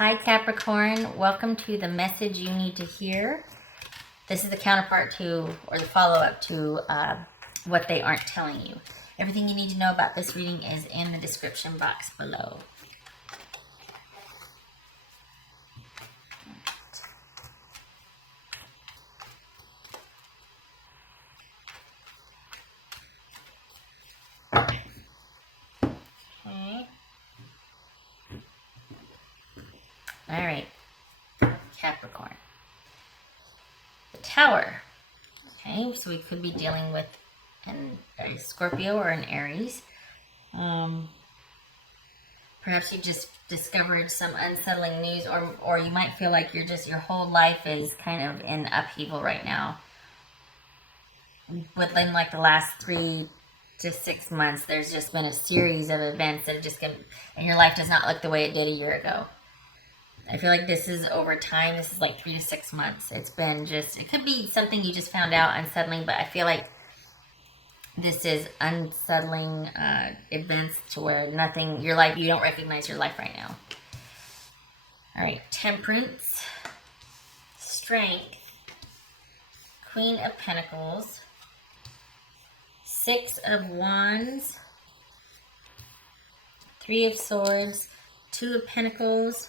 Hi Capricorn, welcome to the message you need to hear. This is the counterpart to, or the follow-up to what they aren't telling you. Everything you need to know about this reading is in the description box below. Okay. All right, Capricorn. The Tower. Okay, so we could be dealing with a Scorpio or an Aries. Perhaps you just discovered some unsettling news, or you might feel like your whole life is kind of in upheaval right now. Within like the last 3 to 6 months, there's just been a series of events that have just been, and your life does not look the way it did a year ago. I feel like this is over time. This is like 3 to 6 months. It's been just, it could be something you just found out unsettling, but I feel like this is unsettling events to where nothing, your life, you don't recognize your life right now. All right, Temperance, Strength, Queen of Pentacles, Six of Wands, Three of Swords, Two of Pentacles,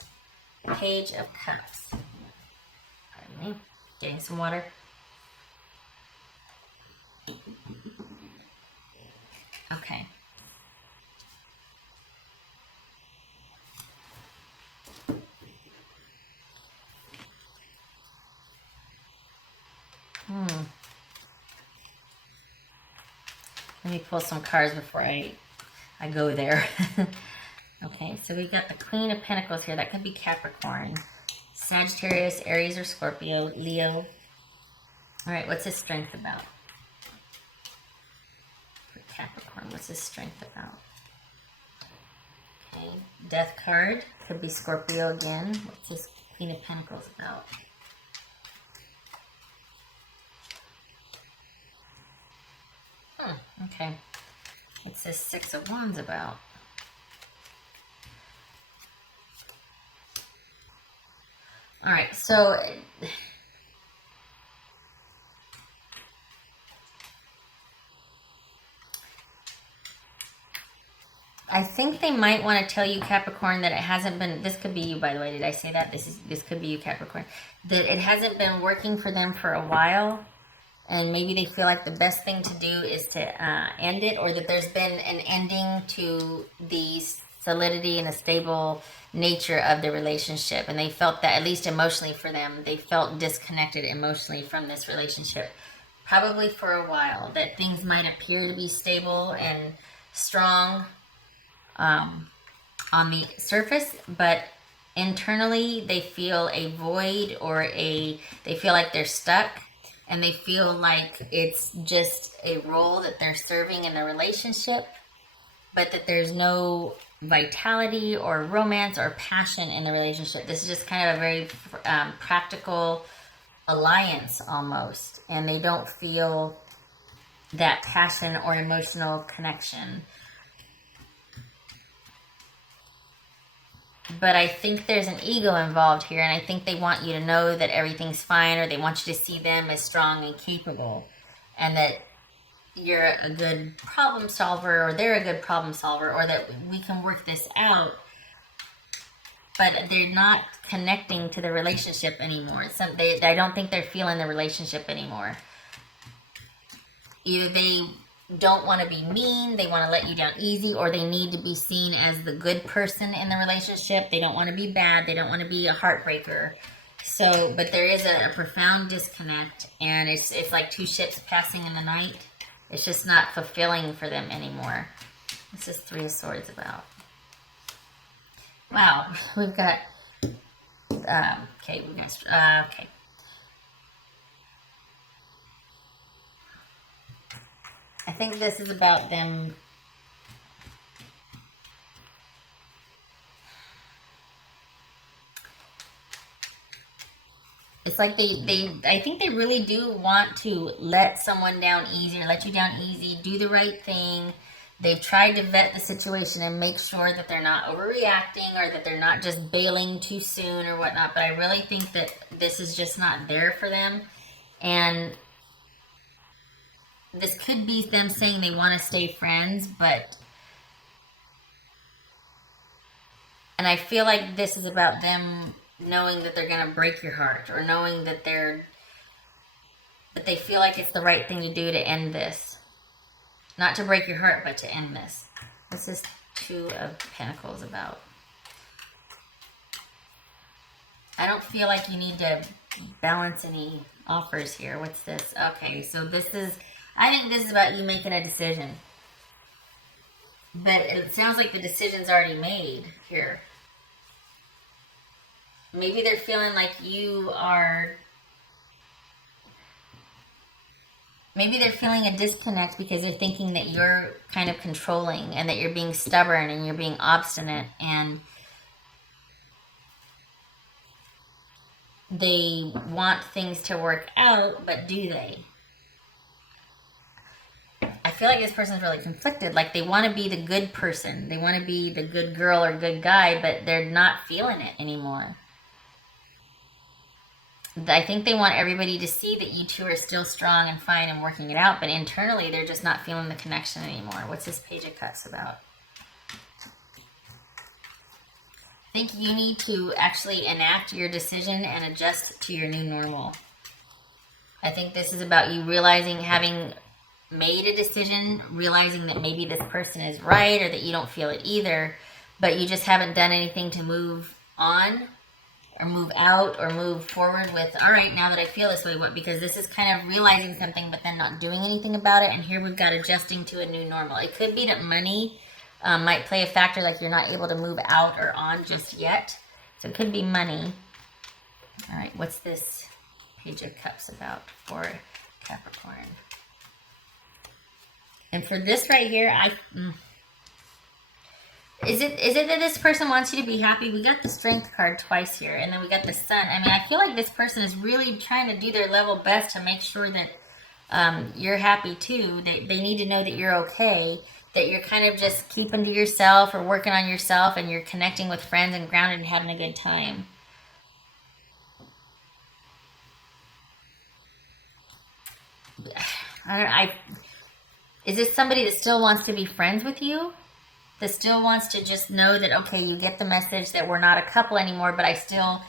Page of Cups. Pardon me. Getting some water. Okay. Let me pull some cards before I go there. Okay, so we've got the Queen of Pentacles here. That could be Capricorn, Sagittarius, Aries, or Scorpio, Leo. All right, what's his strength about? For Capricorn, what's his strength about? Okay, Death card. Could be Scorpio again. What's this Queen of Pentacles about? Okay. It's this Six of Wands about. All right, so I think they might want to tell you, Capricorn, that it hasn't been, this could be you, by the way, did I say that? This could be you, Capricorn, that it hasn't been working for them for a while, and maybe they feel like the best thing to do is to end it, or that there's been an ending to the solidity and a stable nature of the relationship, and they felt that, at least emotionally for them, they felt disconnected emotionally from this relationship, probably for a while, that things might appear to be stable and strong on the surface, but internally they feel a void, or they feel like they're stuck, and they feel like it's just a role that they're serving in the relationship, but that there's no vitality or romance or passion in the relationship. This is just kind of a very practical alliance almost, and they don't feel that passion or emotional connection. But I think there's an ego involved here, and I think they want you to know that everything's fine, or they want you to see them as strong and capable, and that you're a good problem solver, or they're a good problem solver, or that we can work this out. But they're not connecting to the relationship anymore. I don't think they're feeling the relationship anymore. Either they don't want to be mean, they want to let you down easy, or they need to be seen as the good person in the relationship. They don't want to be bad. They don't want to be a heartbreaker. So, but there is a profound disconnect, and it's like two ships passing in the night. It's just not fulfilling for them anymore. This is Three of Swords about. Wow, we've got, okay, okay. I think this is about them. It's like I think they really do want to let someone down easy, or let you down easy, do the right thing, They've tried to vet the situation and make sure that they're not overreacting or that they're not just bailing too soon or whatnot. But I really think that this is just not there for them. And this could be them saying they want to stay friends, but... And I feel like this is about them knowing that they're going to break your heart, or knowing that they feel like it's the right thing to do to end this. Not to break your heart, but to end this. This is Two of Pentacles about. I don't feel like you need to balance any offers here. What's this? Okay, so this is... I think this is about you making a decision. But it sounds like the decision's already made here. Maybe they're feeling like you are... Maybe they're feeling a disconnect because they're thinking that you're kind of controlling and that you're being stubborn and you're being obstinate, and they want things to work out, but do they? I feel like this person's really conflicted. Like they want to be the good person. They want to be the good girl or good guy, but they're not feeling it anymore. I think they want everybody to see that you two are still strong and fine and working it out, but internally they're just not feeling the connection anymore. What's this Page of Cups about? I think you need to actually enact your decision and adjust to your new normal. I think this is about you realizing, having made a decision, realizing that maybe this person is right or that you don't feel it either, but you just haven't done anything to move on or move out or move forward with, all right, now that I feel this way, what? Because this is kind of realizing something but then not doing anything about it. And here we've got adjusting to a new normal. It could be that money might play a factor, like you're not able to move out or on just yet. So it could be money. All right, what's this Page of Cups about for Capricorn? And for this right here, Is it that this person wants you to be happy? We got the Strength card twice here, and then we got the Sun. I mean, I feel like this person is really trying to do their level best to make sure that you're happy too. They need to know that you're okay, that you're kind of just keeping to yourself or working on yourself, and you're connecting with friends and grounded and having a good time. Is this somebody that still wants to be friends with you? That still wants to just know that, okay, you get the message that we're not a couple anymore, but I still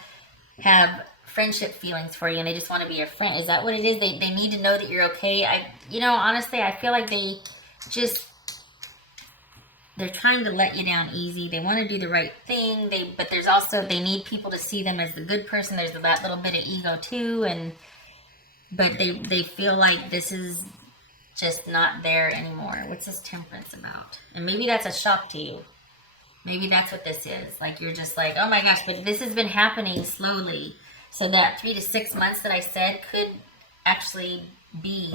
have friendship feelings for you, and they just want to be a friend. Is that what it is? They need to know that you're okay. Honestly, I feel like they're trying to let you down easy. They want to do the right thing. But there's also, they need people to see them as the good person. There's that little bit of ego too, but they feel like this is just not there anymore. What's this Temperance about? And maybe that's a shock to you. Maybe that's what this is. Like you're just like, oh my gosh, but this has been happening slowly. So that 3 to 6 months that I said could actually be,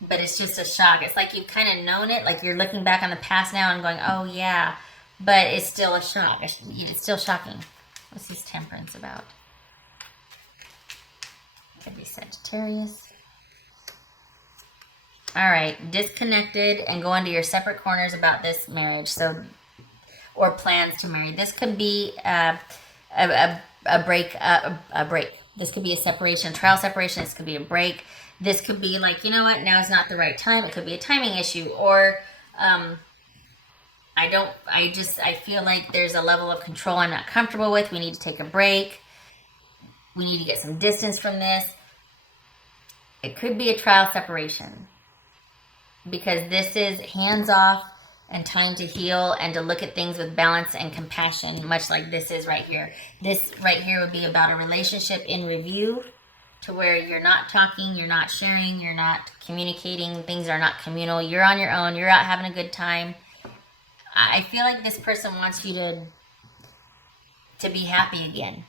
but it's just a shock. It's like you've kind of known it, like you're looking back on the past now and going, oh yeah, but it's still a shock. It's still shocking. What's this Temperance about? Could be Sagittarius. All right, disconnected and go into your separate corners about this marriage, or plans to marry. This could be a break. This could be a separation, trial separation. This could be a break. This could be like, you know what, now is not the right time. It could be a timing issue, or I feel like there's a level of control I'm not comfortable with. We need to take a break. We need to get some distance from this. It could be a trial separation, because this is hands off and time to heal and to look at things with balance and compassion, much like this is right here. This right here would be about a relationship in review, to where you're not talking, you're not sharing, you're not communicating, things are not communal, you're on your own, you're out having a good time. I feel like this person wants you to be happy again.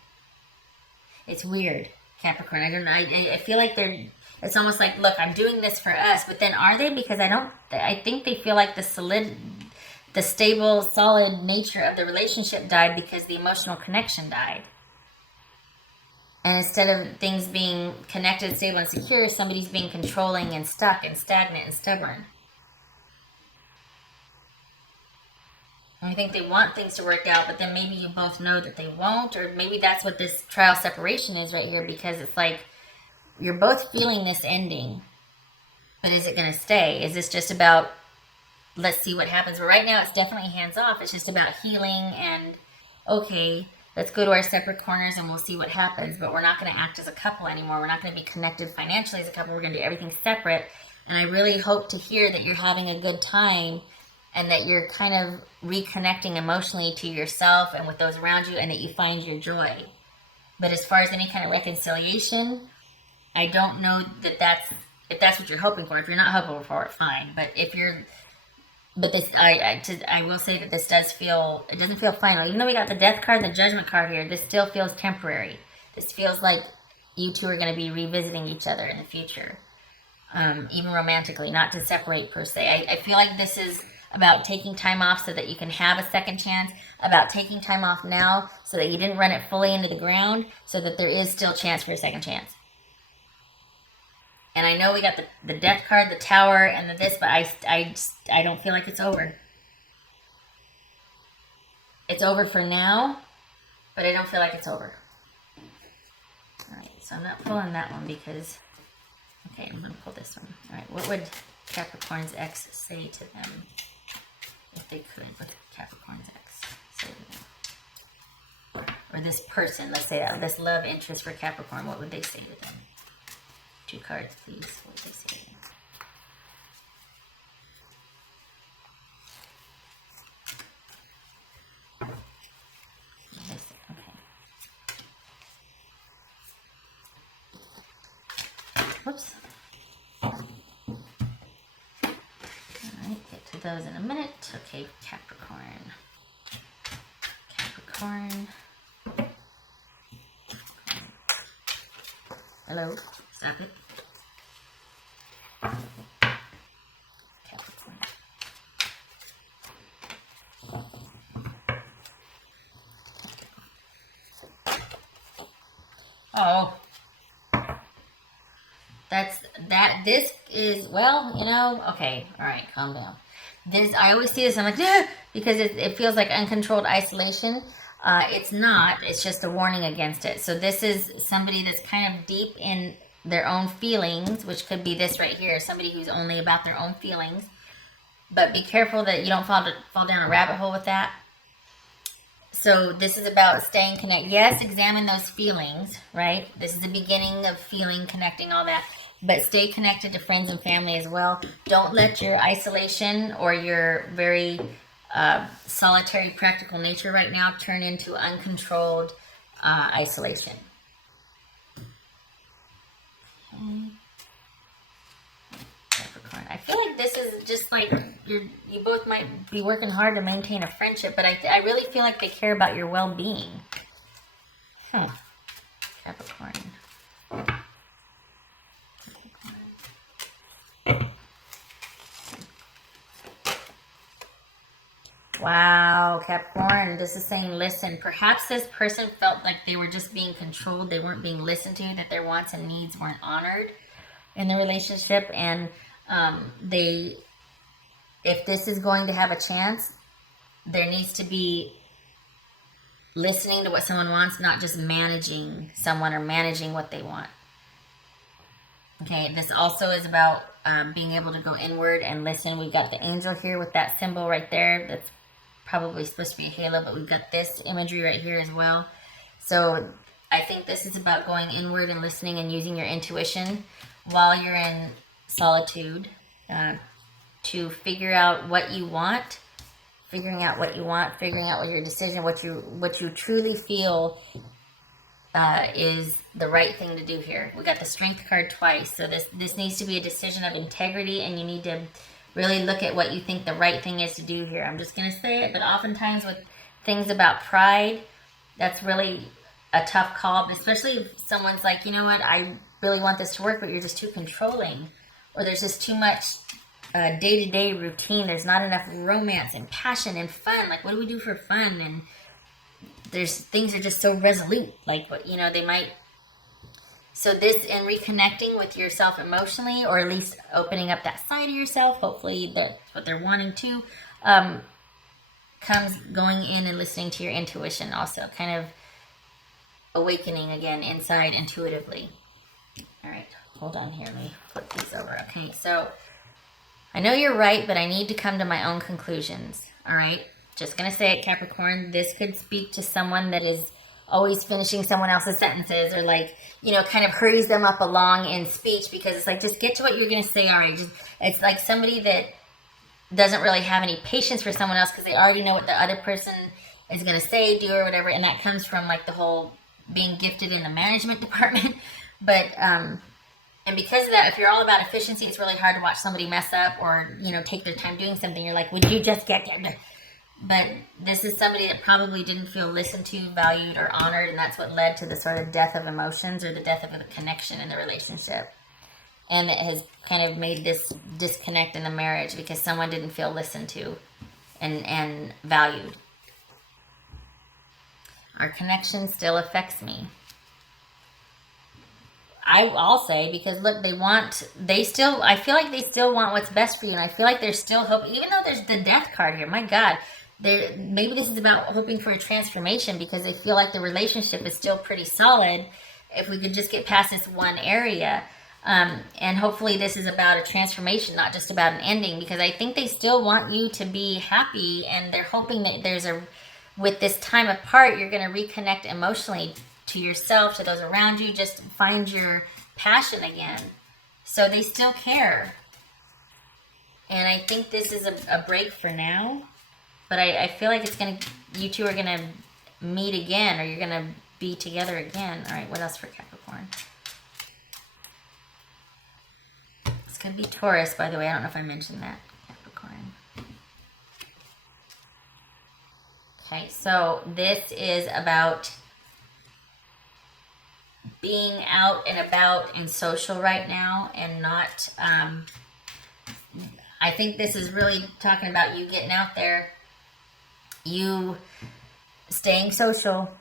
It's weird, Capricorn. I don't know. I feel like it's almost like, look, I'm doing this for us, but then are they? Because I think they feel like the stable, solid nature of the relationship died because the emotional connection died. And instead of things being connected, stable, and secure, somebody's being controlling and stuck and stagnant and stubborn. I think they want things to work out, but then maybe you both know that they won't, or maybe that's what this trial separation is right here, because it's like you're both feeling this ending, but is it going to stay? Is this just about, let's see what happens? But right now it's definitely hands off. It's just about healing and, okay, let's go to our separate corners and we'll see what happens. But we're not going to act as a couple anymore. We're not going to be connected financially as a couple. We're going to do everything separate. And I really hope to hear that you're having a good time and that you're kind of reconnecting emotionally to yourself and with those around you, and that you find your joy. But as far as any kind of reconciliation, I don't know that if that's what you're hoping for. If you're not hoping for it, fine. But if you're, but this, I will say that this does feel, it doesn't feel final. Even though we got the Death card and the Judgment card here, this still feels temporary. This feels like you two are going to be revisiting each other in the future. Even romantically, not to separate per se. I feel like this is about taking time off so that you can have a second chance, about taking time off now so that you didn't run it fully into the ground, so that there is still chance for a second chance. And I know we got the Death card, the Tower, and the this, but I don't feel like it's over. It's over for now, but I don't feel like it's over. Alright, so I'm not pulling that one because, okay, I'm going to pull this one. Alright, what would Capricorn's ex say to them? If they could, what Capricorn's ex say to them? Or this person, let's say that, this love interest for Capricorn, what would they say to them? 2 cards, please. What would they say to them? Okay. Whoops. Get to those in a minute. Okay, Capricorn. Capricorn. Hello? Stop it. Capricorn. Oh. This is, well, you know, okay, all right, calm down. I always see this, I'm like, because it feels like uncontrolled isolation. It's not, it's just a warning against it. So this is somebody that's kind of deep in their own feelings, which could be this right here, somebody who's only about their own feelings. But be careful that you don't fall down a rabbit hole with that. So this is about staying connected. Yes, examine those feelings, right? This is the beginning of feeling, connecting, all that. But stay connected to friends and family as well. Don't let your isolation or your very solitary, practical nature right now turn into uncontrolled isolation. Okay. Capricorn. I feel like this is just like you both might be working hard to maintain a friendship, but I really feel like they care about your well-being. Capricorn. Wow, Capricorn, this is saying, listen, perhaps this person felt like they were just being controlled, they weren't being listened to, that their wants and needs weren't honored in the relationship, and if this is going to have a chance, there needs to be listening to what someone wants, not just managing someone or managing what they want. Okay, this also is about being able to go inward and listen. We've got the angel here with that symbol right there. That's probably supposed to be a halo, but we've got this imagery right here as well. So I think this is about going inward and listening and using your intuition while you're in solitude to figure out what you want, figuring out what your decision, what you truly feel is the right thing to do here. We got the Strength card twice, so this needs to be a decision of integrity, and you need to really look at what you think the right thing is to do here. I'm just going to say it, but oftentimes with things about pride, that's really a tough call, especially if someone's like, you know what, I really want this to work, but you're just too controlling, or there's just too much day-to-day routine. There's not enough romance and passion and fun. Like, what do we do for fun? And things are just so resolute, like, what, you know, they might. So this, in reconnecting with yourself emotionally, or at least opening up that side of yourself, hopefully that's what they're wanting to, comes going in and listening to your intuition also, kind of awakening again inside intuitively. All right, hold on here. Let me flip these over. Okay, so I know you're right, but I need to come to my own conclusions. All right, just going to say it, Capricorn. This could speak to someone that is always finishing someone else's sentences, or like, you know, kind of hurries them up along in speech, because it's like, just get to what you're going to say. All right, it's like somebody that doesn't really have any patience for someone else because they already know what the other person is going to say, do, or whatever. And that comes from like the whole being gifted in the management department. But and because of that, if you're all about efficiency, it's really hard to watch somebody mess up or, you know, take their time doing something. You're like, would you just get there? But this is somebody that probably didn't feel listened to, valued, or honored, and that's what led to the sort of death of emotions, or the death of the connection in the relationship. And it has kind of made this disconnect in the marriage because someone didn't feel listened to and valued. Our connection still affects me. I'll say, because look, I feel like they still want what's best for you. And I feel like there's still hope, even though there's the death card here. My God, maybe this is about hoping for a transformation, because they feel like the relationship is still pretty solid if we could just get past this one area. And hopefully this is about a transformation, not just about an ending, because I think they still want you to be happy, and they're hoping that with this time apart, you're going to reconnect emotionally to yourself, to those around you, just find your passion again. So they still care. And I think this is a break for now, but I feel like you two are going to meet again, or you're going to be together again. All right, what else for Capricorn? Could be Taurus, by the way. I don't know if I mentioned that. Capricorn. Okay, so this is about being out and about and social right now, and not, I think this is really talking about you getting out there, you staying social,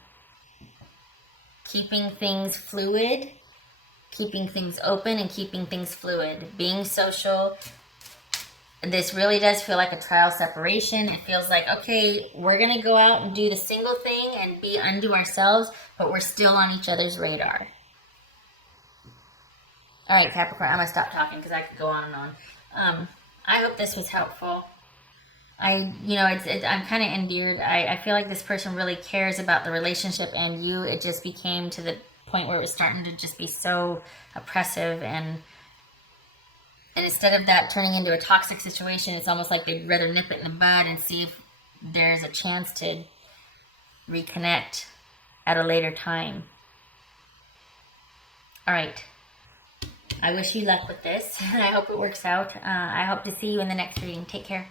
keeping things fluid, keeping things open, and keeping things fluid, being social. This really does feel like a trial separation. It feels like, okay, we're going to go out and do the single thing and be unto ourselves, but we're still on each other's radar. All right, Capricorn, I'm going to stop talking because I could go on and on. I hope this was helpful. I'm kind of endeared. I feel like this person really cares about the relationship and you. It just became to the point where it was starting to just be so oppressive, and instead of that turning into a toxic situation, it's almost like they'd rather nip it in the bud and see if there's a chance to reconnect at a later time. All right, I wish you luck with this. I hope it works out. I hope to see you in the next reading. Take care.